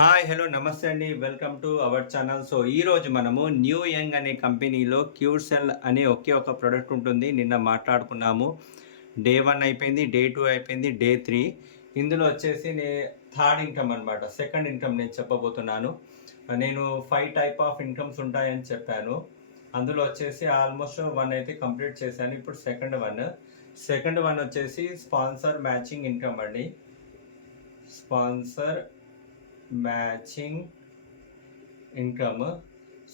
Hi hello నమస్తే అండి welcome to our channel. So ఈరోజు మనము న్యూ యంగ్ అనే కంపెనీలో క్యూర్ సెల్ అనే ఒకే ఒక ప్రోడక్ట్ ఉంటుంది. నిన్న మాట్లాడుకున్నాము. డే 1 అయిపోయింది, డే 2 అయిపోయింది, డే 3. ఇందులో వచ్చేసి థర్డ్ ఇన్కమ్ అనమాట. సెకండ్ ఇన్కమ్ నేను చెప్పబోతున్నాను. నేను 5 టైప్ ఆఫ్ ఇన్కమ్స్ ఉంటాయని చెప్పాను. అందులో వచ్చేసి ఆల్మోస్ట్ 1 అయితే కంప్లీట్ చేశాను. ఇప్పుడు సెకండ్ వన్ వచ్చేసి స్పాన్సర్ మ్యాచింగ్ ఇన్కమ్ అండి. Sponsor matching income.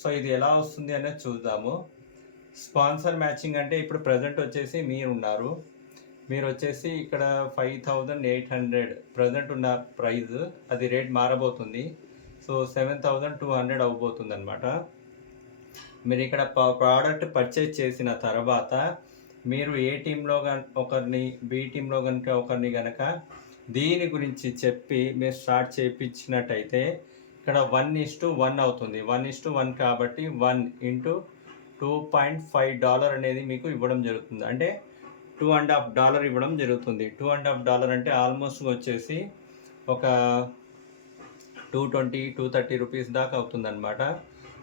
సో ఇది ఎలా వస్తుంది అనేది చూద్దాము. స్పాన్సర్ మ్యాచింగ్ అంటే ఇప్పుడు ప్రజెంట్ వచ్చేసి మీరు వచ్చేసి ఇక్కడ 5800 ప్రజెంట్ ఉన్న ప్రైస్, అది రేట్ మారబోతుంది. సో 7200 అవ్వబోతుంది అనమాట. మీరు ఇక్కడ ప్రోడక్ట్ పర్చేజ్ చేసిన తర్వాత మీరు ఏ టీంలో ఒకరిని, బి టీంలో కనుక ఒకరిని కనుక దీని గురించి చెప్పి మీరు స్టార్ట్ చేయించినట్టయితే ఇక్కడ 1:1 అవుతుంది. 1:1 కాబట్టి 1 ఇంటూ $2.5 అనేది మీకు ఇవ్వడం జరుగుతుంది. అంటే $2.5 ఇవ్వడం జరుగుతుంది. $2.5 అంటే ఆల్మోస్ట్ వచ్చేసి ఒక 220-230 రూపీస్ దాకా అవుతుంది అనమాట.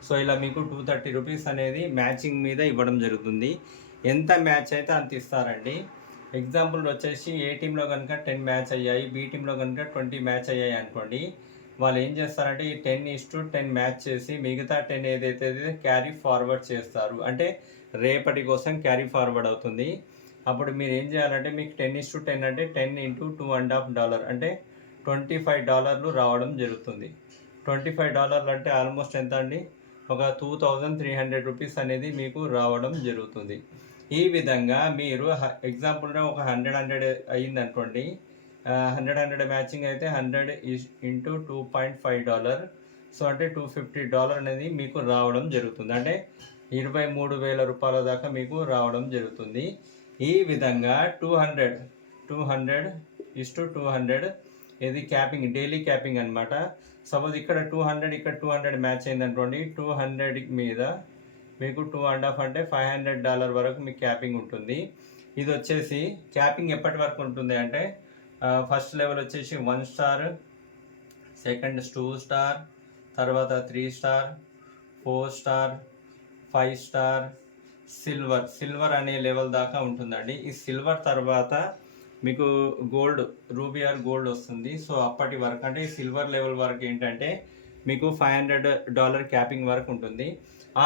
సో ఇలా మీకు 230 రూపీస్ అనేది మ్యాచింగ్ మీద ఇవ్వడం జరుగుతుంది. ఎంత మ్యాచ్ అయితే అంత ఇస్తారండి. ఎగ్జాంపుల్ వచ్చేసి ఏ టీంలో కనుక 10 మ్యాచ్ అయ్యాయి, బి టీంలో కనుక 20 మ్యాచ్ అయ్యాయి అనుకోండి. వాళ్ళు ఏం చేస్తారంటే ఈ 10:10 మ్యాచ్ చేసి మిగతా 10 ఏదైతే క్యారీ ఫార్వర్డ్ చేస్తారు. అంటే రేపటి కోసం క్యారీ ఫార్వర్డ్ అవుతుంది. అప్పుడు మీరు ఏం చేయాలంటే మీకు 10:10 అంటే 10 ఇంటూ $2.5 అంటే $25 రావడం జరుగుతుంది. $25 అంటే ఆల్మోస్ట్ ఎంత అండి? ఒక 2300 రూపీస్ అనేది మీకు రావడం జరుగుతుంది. ఈ విధంగా మీరు ఎగ్జాంపుల్గా ఒక 100 అయ్యింది అనుకోండి. 100 మ్యాచింగ్ అయితే 100 ఇంటూ $2.5. సో అంటే $250 అనేది మీకు రావడం జరుగుతుంది. అంటే 23,000 రూపాయల దాకా మీకు రావడం జరుగుతుంది. ఈ విధంగా 200 ఇది క్యాపింగ్, డైలీ క్యాపింగ్ అనమాట. సపోజ్ ఇక్కడ 200 ఇక్కడ 200 మ్యాచ్ అయింది అనుకోండి. 200 మీద మీకు 2.5 అంటే $500 వరకు మీకు క్యాపింగ్ ఉంటుంది. ఇది వచ్చేసి క్యాపింగ్ ఎప్పటి వరకు ఉంటుంది అంటే ఫస్ట్ లెవెల్ వచ్చేసి 1 స్టార్, సెకండ్ 2 స్టార్, తర్వాత 3 స్టార్, 4 స్టార్, 5 స్టార్, సిల్వర్ అనే లెవెల్ దాకా ఉంటుందండి. ఈ సిల్వర్ తర్వాత మీకు గోల్డ్, రూబీ ఆర్ గోల్డ్ వస్తుంది. సో అప్పటి వరకు అంటే సిల్వర్ లెవెల్ వరకు ఏంటంటే మీకు $500 క్యాపింగ్ వరకు ఉంటుంది.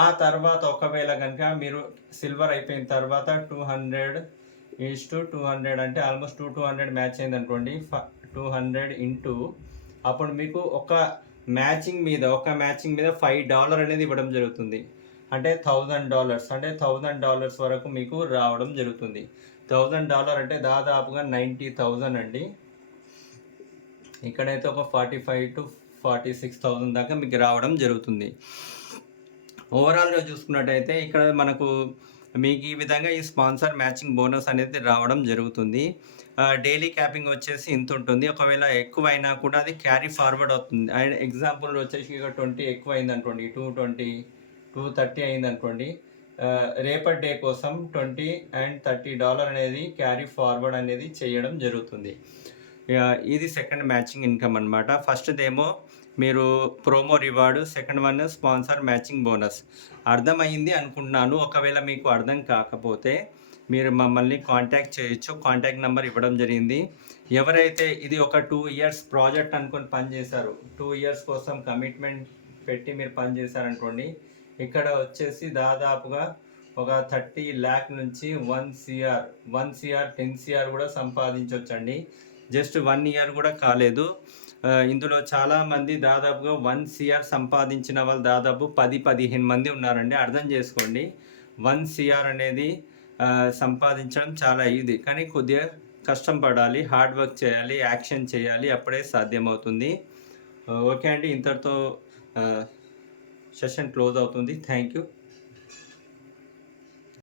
ఆ తర్వాత ఒకవేళ కనుక మీరు సిల్వర్ అయిపోయిన తర్వాత 200:200 అంటే ఆల్మోస్ట్ 200 మ్యాచ్ అయింది అనుకోండి. 200 ఇంటూ అప్పుడు మీకు ఒక మ్యాచింగ్ మీద $5 అనేది ఇవ్వడం జరుగుతుంది. అంటే $1000 అంటే $1000 వరకు మీకు రావడం జరుగుతుంది. $1000 అంటే దాదాపుగా 90,000 అండి. ఇక్కడైతే ఒక 45,000 to 46,000 దాకా మీకు రావడం జరుగుతుంది. ఓవరాల్గా చూసుకున్నట్టయితే ఇక్కడ మీకు ఈ విధంగా ఈ స్పాన్సర్ మ్యాచింగ్ బోనస్ అనేది రావడం జరుగుతుంది. డైలీ క్యాపింగ్ వచ్చేసి ఇంత ఉంటుంది. ఒకవేళ ఎక్కువ అయినా కూడా అది క్యారీ ఫార్వర్డ్ అవుతుంది. అండ్ ఎగ్జాంపుల్ వచ్చేసి ఇక 20 ఎక్కువ అయింది అనుకోండి, 220, 230 అయింది అనుకోండి. రేపటి డే కోసం $20 and $30 అనేది క్యారీ ఫార్వర్డ్ అనేది చేయడం జరుగుతుంది. ఇది సెకండ్ మ్యాచింగ్ ఇన్కమ్ అనమాట. ఫస్ట్దేమో మీరు promo reward, second one sponsor matching bonus. అర్థమైంది అనుకుంటున్నాను. ఒకవేళ మీకు అర్థం కాకపోతే మీరు మమ్మల్ని కాంటాక్ట్ చేయొచ్చు. కాంటాక్ట్ నెంబర్ ఇవ్వడం జరిగింది. ఎవరైతే ఇది ఒక 2 years ప్రాజెక్ట్ అనుకొని పనిచేశారు, 2 years కోసం కమిట్మెంట్ పెట్టి మీరు పనిచేశారనుకోండి, ఇక్కడ వచ్చేసి దాదాపుగా ఒక 30 lakh నుంచి 1 crore, 10 crore కూడా సంపాదించవచ్చండి. జస్ట్ 1 year కూడా కాలేదు. ఇందులో చాలామంది దాదాపుగా 1 crore సంపాదించిన వాళ్ళు దాదాపు 10-15 మంది ఉన్నారండి. అర్థం చేసుకోండి, 1 crore అనేది సంపాదించడం చాలా ఈజీ, కానీ కొద్దిగా కష్టం పడాలి, హార్డ్ వర్క్ చేయాలి, యాక్షన్ చేయాలి, అప్పుడే సాధ్యమవుతుంది. ఓకే అండి, ఇంతటితో సెషన్ క్లోజ్ అవుతుంది. Thank you.